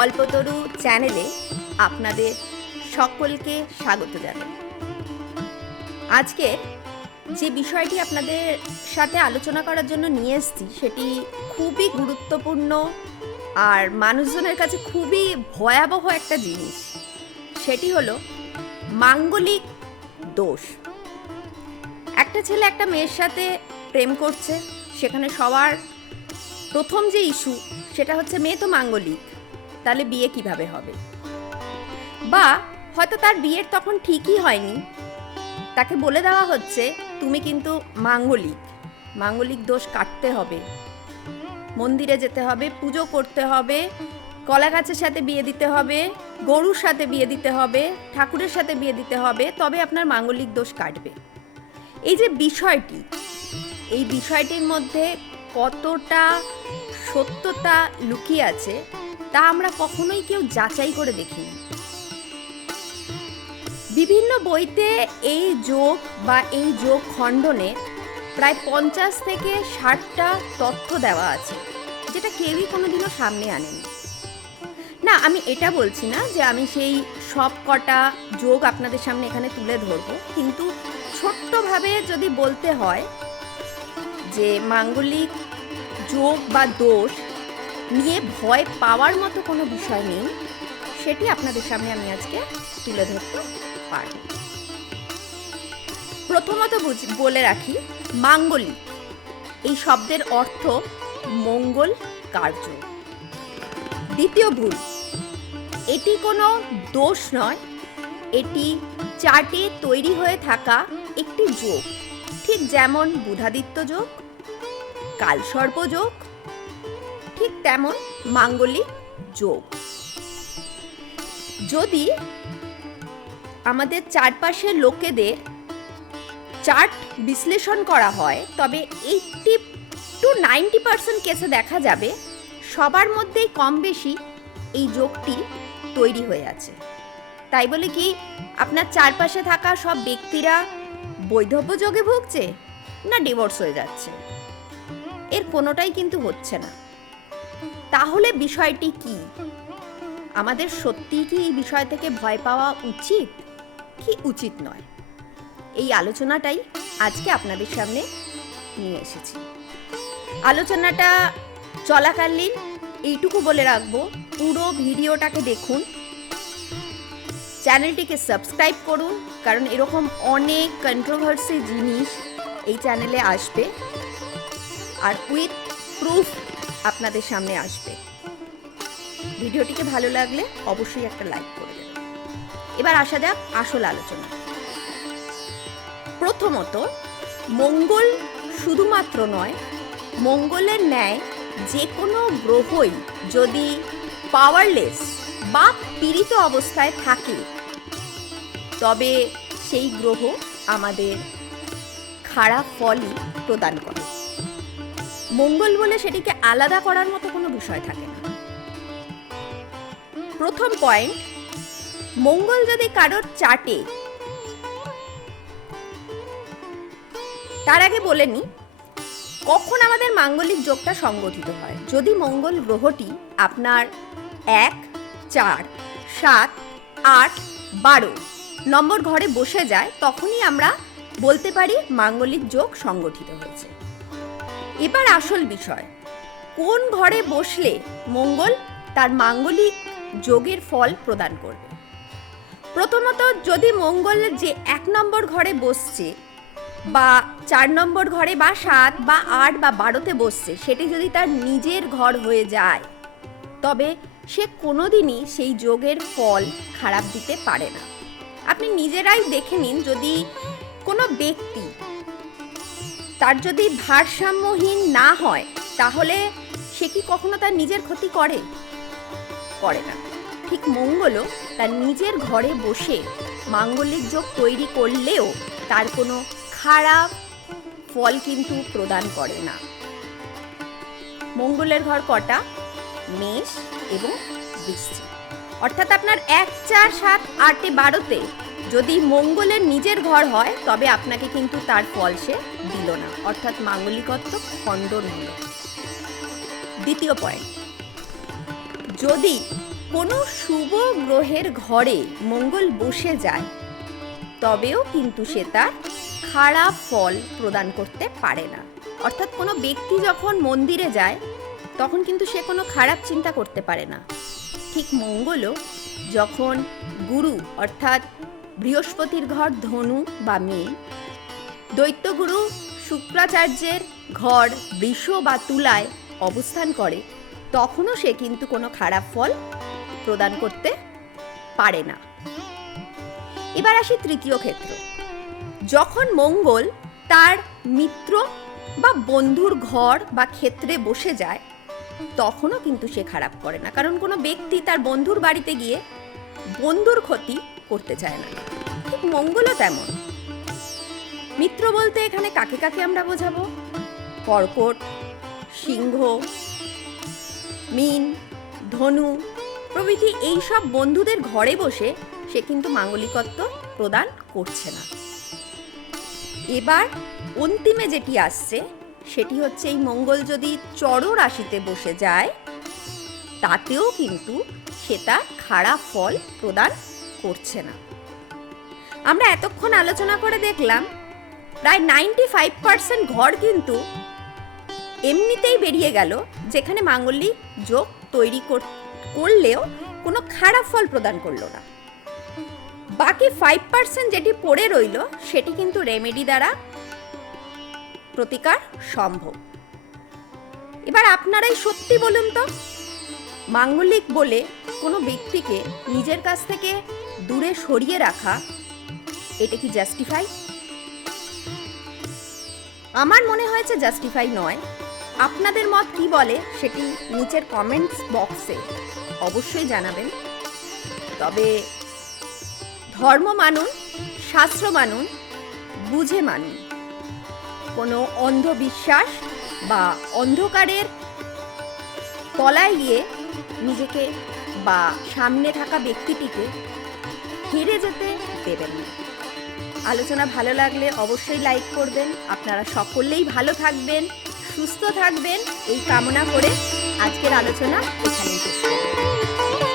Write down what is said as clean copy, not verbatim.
কল্পতরু চ্যানেলে আপনাদের সকলকে স্বাগত জানাই। আজকে যে বিষয়টি আপনাদের সাথে আলোচনা করার জন্য নিয়ে এসেছি সেটি খুবই গুরুত্বপূর্ণ আর মানুষজনের কাছে খুবই ভয়াবহ একটা জিনিস। সেটি হলো মাঙ্গলিক দোষ। একটা ছেলে একটা মেয়ের সাথে প্রেম করছে, সেখানে সবার প্রথম যে ইস্যু সেটা হচ্ছে মেয়ে তো মাঙ্গলিক, তাহলে বিয়ে কিভাবে হবে? বা হয়তো তার বিয়ের তখন ঠিকই হয়নি, তাকে বলে দেওয়া হচ্ছে তুমি কিন্তু মাঙ্গলিক দোষ কাটতে হবে, মন্দিরে যেতে হবে, পুজো করতে হবে, কলা গাছের সাথে বিয়ে দিতে হবে, গরুর সাথে বিয়ে দিতে হবে, ঠাকুরের সাথে বিয়ে দিতে হবে, তবে আপনার মাঙ্গলিক দোষ কাটবে। এই যে বিষয়টি, এই বিষয়টির মধ্যে কতটা সত্যতা লুকিয়ে আছে তা আমরা কখনোই কেউ যাচাই করে দেখিনি। বিভিন্ন বইতে এই যোগ বা এই যোগ খণ্ডনে প্রায় 50 থেকে 60টা তথ্য দেওয়া আছে, যেটা কেউই কোনোদিনও সামনে আনেনি। না, আমি এটা বলছি না যে আমি সেই সব কটা যোগ আপনাদের সামনে এখানে তুলে ধরবো, কিন্তু ছোট্টভাবে যদি বলতে হয় যে মাঙ্গলিক যোগ বা দোষ নিয়ে ভয় পাওয়ার মতো কোনো বিষয় নেই, সেটি আপনাদের সামনে আমি আজকে তুলে ধরতে পারব। প্রথমত বলে রাখি, মাঙ্গলিক এই শব্দের অর্থ মঙ্গল কার্য। দ্বিতীয় ভুল, এটি কোনো দোষ নয়, এটি চার্টে তৈরি হয়ে থাকা একটি যোগ, ঠিক যেমন বুধাদিত্য যোগ, কালসর্প যোগ, ঠিক তেমন মাঙ্গলিক যোগ। যদি আমাদের চারপাশের লোকেদের চার্ট বিশ্লেষণ করা হয় তবে 80 to 90% কেসে দেখা যাবে সবার মধ্যেই কম বেশি এই যোগটি তৈরি হয়ে আছে। তাই বলে কি আপনার চারপাশে থাকা সব ব্যক্তিরা বৈধব্য যোগে ভুগছে না ডিভোর্স হয়ে যাচ্ছে? এর কোনোটাই কিন্তু হচ্ছে না। তাহলে বিষয়টি কি? আমাদের সত্যিই কি এই বিষয় থেকে ভয় পাওয়া উচিত কি উচিত নয়? এই আলোচনাটাই আজকে আপনাদের সামনে নিয়ে এসেছি। আলোচনাটা চলাকালীন এইটুকু বলে রাখবো, পুরো ভিডিওটাকে দেখুন, চ্যানেলটিকে সাবস্ক্রাইব করুন, কারণ এরকম অনেক কন্ট্রোভার্সি জিনিস এই চ্যানেলে আসবে আর উইথ প্রুফ আপনাদের সামনে আসবে। ভিডিওটিকে ভালো লাগলে অবশ্যই একটা লাইক করে দেবেন। এবার আসা যাক আসল আলোচনা। প্রথমত, মঙ্গল শুধুমাত্র নয়, মঙ্গলের ন্যায় যে কোনো গ্রহই যদি পাওয়ারলেস বা পীড়িত অবস্থায় থাকে তবে সেই গ্রহ আমাদের খারাপ ফলই প্রদান করে। মঙ্গল বলে সেটিকে আলাদা করার মতো কোনো বিষয় থাকে না। প্রথম পয়েন্ট, মঙ্গল যদি কারোর চার্টে, তার আগে বলে নি কখন আমাদের মাঙ্গলিক যোগটা সংগঠিত হয়। যদি মঙ্গল গ্রহটি আপনার 1, 4, 7, 8, 12 নম্বর ঘরে বসে যায় তখনই আমরা বলতে পারি মাঙ্গলিক যোগ সংগঠিত হয়েছে। এবার আসল বিষয়, কোন ঘরে বসলে মঙ্গল তার মাঙ্গলিক যোগের ফল প্রদান করবে। প্রথমত, যদি মঙ্গল যে 1 নম্বর ঘরে বসছে বা 4 নম্বর ঘরে বা 7 বা 8 বা 12তে বসছে, সেটি যদি তার নিজের ঘর হয়ে যায় তবে সে কোনোদিনই সেই যোগের ফল খারাপ দিতে পারে না। আপনি নিজেরাই দেখে নিন, যদি কোনো ব্যক্তি তার যদি ভারসাম্যহীন না হয় তাহলে সে কি কখনো তার নিজের ক্ষতি করে না। ঠিক মঙ্গলও তার নিজের ঘরে বসে মাঙ্গলিক যোগ তৈরি করলেও তার কোনো খারাপ ফল কিন্তু প্রদান করে না। মঙ্গলের ঘর কটা? মেষ এবং বৃশ্চিক। অর্থাৎ আপনার 1, 4, 7, 8, 12তে যদি মঙ্গলের নিজের ঘর হয় তবে আপনাকে কিন্তু তার ফল সে দিল না, অর্থাৎ মাঙ্গলিকত্ব খণ্ডন হলো। দ্বিতীয় পয়েন্ট, যদি কোনো শুভ গ্রহের ঘরে মঙ্গল বসে যায় তবেও কিন্তু সে তার খারাপ ফল প্রদান করতে পারে না। অর্থাৎ কোনো ব্যক্তি যখন মন্দিরে যায় তখন কিন্তু সে কোনো খারাপ চিন্তা করতে পারে না। ঠিক মঙ্গলও যখন গুরু অর্থাৎ বৃহস্পতির ঘর ধনু বা মীন, দৈত্যগুরু শুক্রাচার্যের ঘর বৃষ বা তুলায় অবস্থান করে, তখনও সে কিন্তু কোনো খারাপ ফল প্রদান করতে পারে না। এবার আসি তৃতীয় ক্ষেত্র। যখন মঙ্গল তার মিত্র বা বন্ধুর ঘর বা ক্ষেত্রে বসে যায় তখনও কিন্তু সে খারাপ করে না, কারণ কোনো ব্যক্তি তার বন্ধুর বাড়িতে গিয়ে বন্ধুর ক্ষতি করতে চায় না। ঠিক মঙ্গলও তেমন। মিত্র বলতে এখানে কাকে কাকে আমরা বোঝাবো? কর্কট, সিংহ, মীন, ধনু প্রভৃতি এইসব বন্ধুদের ঘরে বসে সে কিন্তু মাঙ্গলিকত্ব প্রদান করছে না। এবার অন্তিমে যেটি আসছে সেটি হচ্ছে এই মঙ্গল যদি চর রাশিতে বসে যায় তাতেও কিন্তু সে তার খারাপ ফল প্রদান করছে না। আমরা এতক্ষণ আলোচনা করে দেখলাম প্রায় 95% ঘর কিন্তু এমনিতেই বেরিয়ে গেল যেখানে মাঙ্গলিক যোগ তৈরি করলেও কোনো খারাপ ফল প্রদান করলো না। বাকি 5% যেটি পড়ে রইল সেটি কিন্তু রেমেডি দ্বারা প্রতিকার সম্ভব। এবার আপনারাই সত্যি বলুন তো, মাঙ্গলিক বলে কোনো ব্যক্তিকে নিজের কাছ থেকে দূরে সরিয়ে রাখা এটা কি জাস্টিফাই? আমার মনে হয়েছে জাস্টিফাই নয়। আপনাদের মত কি বলে সেটি নিচের কমেন্টস বক্সে অবশ্যই জানাবেন। তবে ধর্ম মানুন, শাস্ত্র মানুন, বুঝে মানুন। কোনো অন্ধবিশ্বাস বা অন্ধকারের তলায় গিয়ে নিজেকে বা সামনে থাকা ব্যক্তিটিকে হেরে যেতে দেবেন না। আলোচনা ভালো লাগলে অবশ্যই লাইক করবেন। আপনারা সকলেই ভালো থাকবেন, সুস্থ থাকবেন এই কামনা করে আজকের আলোচনা এখানেই শেষ করব।